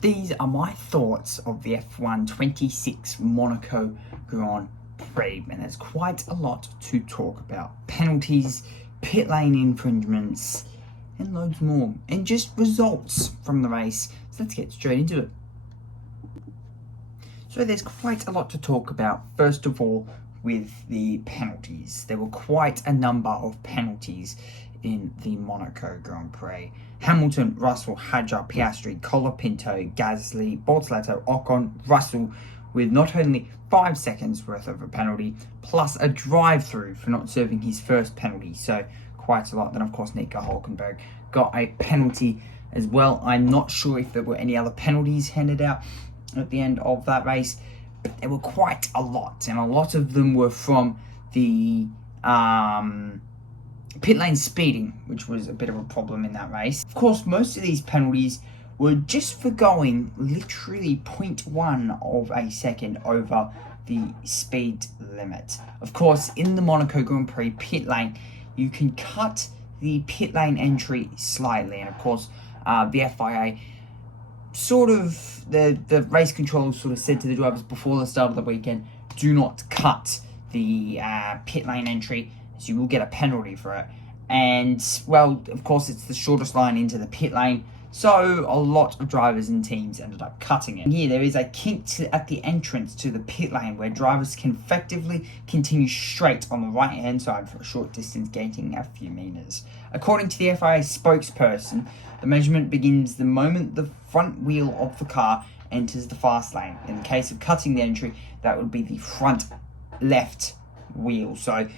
These are my thoughts of the F1 26 Monaco Grand Prix, and there's quite a lot to talk about. Penalties, pit lane infringements, and loads more. And just results from the race. So let's get straight into it. So there's quite a lot to talk about. First of all, with the penalties. There were quite a number of penalties in the Monaco Grand Prix. Hamilton, Russell, Hadjar, Piastri, Colapinto, Gasly, Bortoleto, Ocon, Russell, with not only 5 seconds worth of a penalty, plus a drive-through for not serving his first penalty. So quite a lot. Then, of course, Nico Hülkenberg got a penalty as well. I'm not sure if there were any other penalties handed out at the end of that race, but there were quite a lot, and a lot of them were from the pit lane speeding, which was a bit of a problem in that race. Of course, most of these penalties were just for going literally 0.1 of a second over the speed limit. Of course, in the Monaco Grand Prix pit lane, you can cut the pit lane entry slightly, and of course, the FIA the race controllers sort of said to the drivers before the start of the weekend, do not cut the pit lane entry, as you will get a penalty for it. And, well, of course, it's the shortest line into the pit lane, so a lot of drivers and teams ended up cutting it. And here, there is a kink at the entrance to the pit lane where drivers can effectively continue straight on the right-hand side for a short distance, gaining a few meters. According to the FIA spokesperson, the measurement begins the moment the front wheel of the car enters the fast lane. In the case of cutting the entry, that would be the front left wheel. So,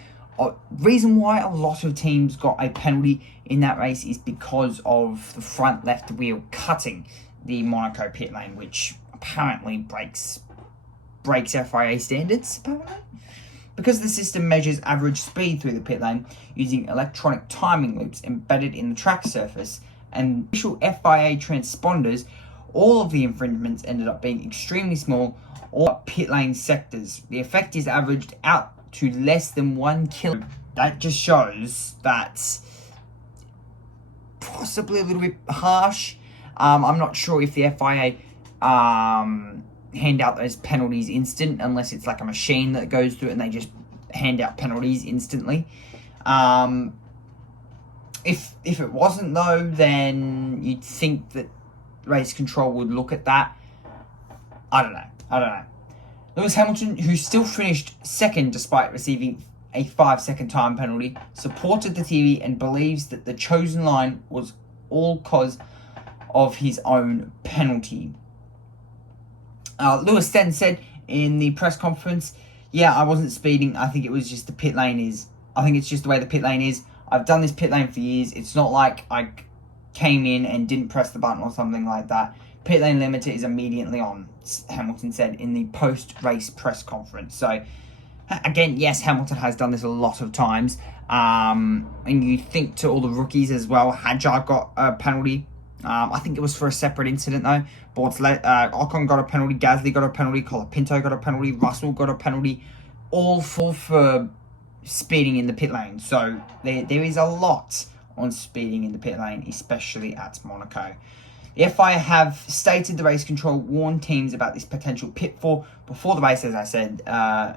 reason why a lot of teams got a penalty in that race is because of the front left wheel cutting the Monaco pit lane, which apparently breaks FIA standards, apparently. Because the system measures average speed through the pit lane using electronic timing loops embedded in the track surface and official FIA transponders, all of the infringements ended up being extremely small, or pit lane sectors. The effect is averaged out to less than 1 kilo. That just shows that's possibly a little bit harsh. I'm not sure if the FIA hand out those penalties instant, unless it's like a machine that goes through it and they just hand out penalties instantly. If it wasn't though, then you'd think that race control would look at that. I don't know. Lewis Hamilton, who still finished second despite receiving a 5-second time penalty, supported the theory and believes that the chosen line was all cause of his own penalty. Lewis then said in the press conference, yeah, I wasn't speeding. I think it was just the pit lane is. I think it's just the way the pit lane is. I've done this pit lane for years. It's not like I came in and didn't press the button or something like that. Pit lane limiter is immediately on, Hamilton said in the post-race press conference. So, again, yes, Hamilton has done this a lot of times. And you think to all the rookies as well. Hadjar got a penalty. I think it was for a separate incident though. Ocon got a penalty, Gasly got a penalty, Colapinto got a penalty, Russell got a penalty, all for speeding in the pit lane. So there is a lot on speeding in the pit lane, especially at Monaco. The FIA have stated the race control warned teams about this potential pitfall before the race, as I said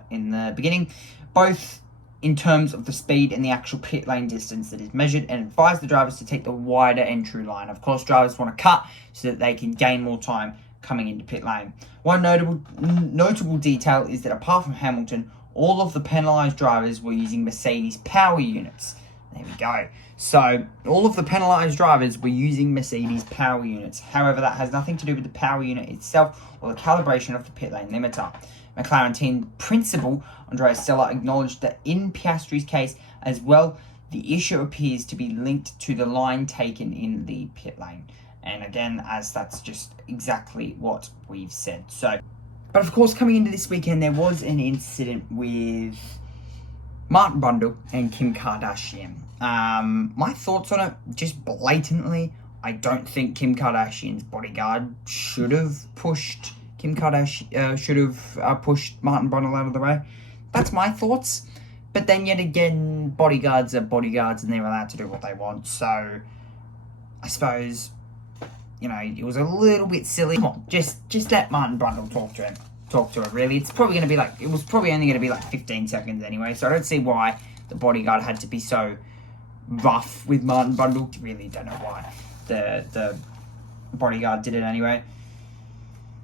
in the beginning, both in terms of the speed and the actual pit lane distance that is measured, and advise the drivers to take the wider entry line. Of course, drivers want to cut so that they can gain more time coming into pit lane. One notable detail is that apart from Hamilton, all of the penalised drivers were using Mercedes power units. There we go. So, all of the penalised drivers were using Mercedes power units. However, that has nothing to do with the power unit itself or the calibration of the pit lane limiter. McLaren team principal Andrea Stella acknowledged that in Piastri's case as well, the issue appears to be linked to the line taken in the pit lane. And again, as that's just exactly what we've said. So, but of course, coming into this weekend, there was an incident with Martin Brundle and Kim Kardashian. My thoughts on it, just blatantly, I don't think Kim Kardashian's bodyguard should have pushed pushed Martin Brundle out of the way. That's my thoughts. But then yet again, bodyguards are bodyguards and they're allowed to do what they want. So I suppose you know, it was a little bit silly. Come on, just let Martin Brundle talk to him. Talk to it, really. It's probably going to be like, it was probably only going to be like 15 seconds anyway, so I don't see why the bodyguard had to be so rough with Martin Brundle. Really don't know why the bodyguard did it anyway.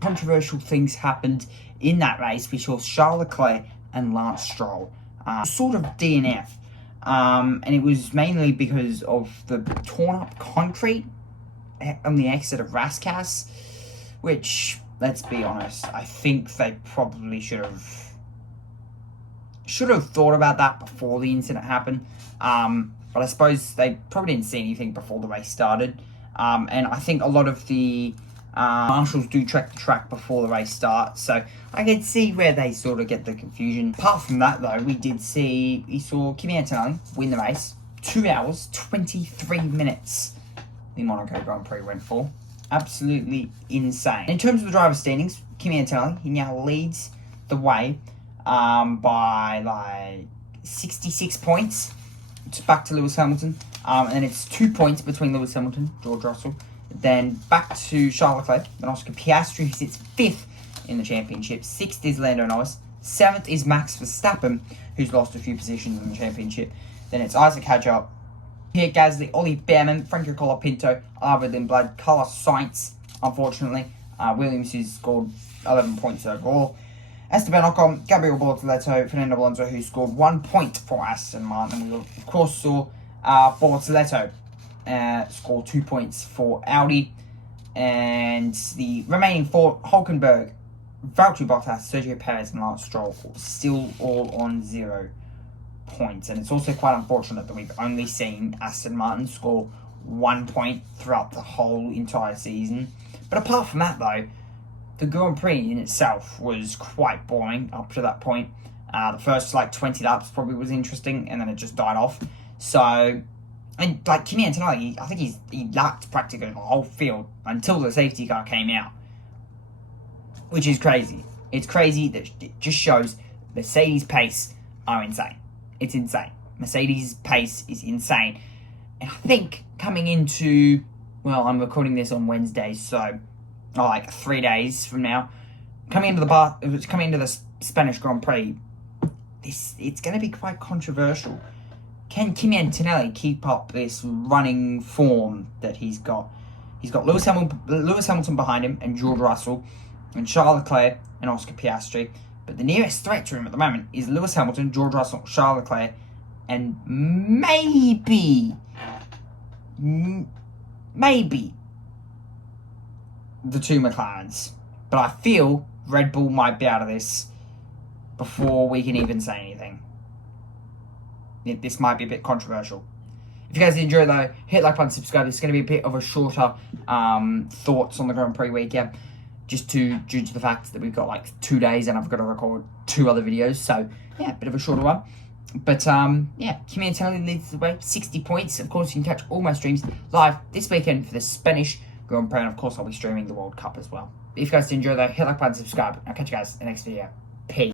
Controversial things happened in that race. We saw Charles Leclerc and Lance Stroll sort of DNF, and it was mainly because of the torn up concrete on the exit of Rascasse, which, let's be honest, I think they probably should have thought about that before the incident happened. But I suppose they probably didn't see anything before the race started. And I think a lot of the marshals do check the track before the race starts, so I can see where they sort of get the confusion. Apart from that, though, we saw Kimi Antonelli win the race. 2 hours, 23 minutes the Monaco Grand Prix went for. Absolutely insane. In terms of the driver standings, Kimi Antonelli, he now leads the way by like 66 points. It's back to Lewis Hamilton. And it's 2 points between Lewis Hamilton, George Russell. Then back to Charles Leclerc, then Oscar Piastri, who sits 5th in the championship. 6th is Lando Norris. 7th is Max Verstappen, who's lost a few positions in the championship. Then it's Isaac Hadjar, Pierre Gasly, Ollie Behrman, Franco Colapinto, Arvid Lindblad, Carlos Sainz, unfortunately. Williams, who's scored 11 points overall. Esteban Ocon, Gabriel Bortoleto, Fernando Alonso, who scored 1 point for Aston Martin. We, of course, saw Bortoleto score 2 points for Audi. And the remaining 4, Hulkenberg, Valtteri Bottas, Sergio Perez, and Lance Stroll, still all on 0 points. And it's also quite unfortunate that we've only seen Aston Martin score 1 point throughout the whole entire season. But apart from that, though, the Grand Prix in itself was quite boring up to that point. The first, 20 laps probably was interesting, and then it just died off. So, and, Kimi Antonelli, I think he lapped practically the whole field until the safety car came out, which is crazy. It's crazy that it just shows Mercedes' pace are insane. It's insane. Mercedes' pace is insane. And I think coming into, well, I'm recording this on Wednesday, so 3 days from now, coming into the Spanish Grand Prix, it's going to be quite controversial. Can Kimi Antonelli keep up this running form that he's got? He's got Lewis Hamilton behind him, and George Russell, and Charles Leclerc, and Oscar Piastri. But the nearest threat to him at the moment is Lewis Hamilton, George Russell, Charles Leclerc, and maybe the 2 McLarens. But I feel Red Bull might be out of this before we can even say anything. This might be a bit controversial. If you guys enjoy, though, hit like button, subscribe. It's going to be a bit of a shorter thoughts on the Grand Prix weekend, just due to the fact that we've got 2 days and I've got to record 2 other videos. So yeah, a bit of a shorter one. But yeah, Kimi Antonelli leads the way, 60 points. Of course, you can catch all my streams live this weekend for the Spanish Grand Prix, and of course, I'll be streaming the World Cup as well. If you guys did enjoy, though, hit like button, subscribe. I'll catch you guys in the next video. Peace.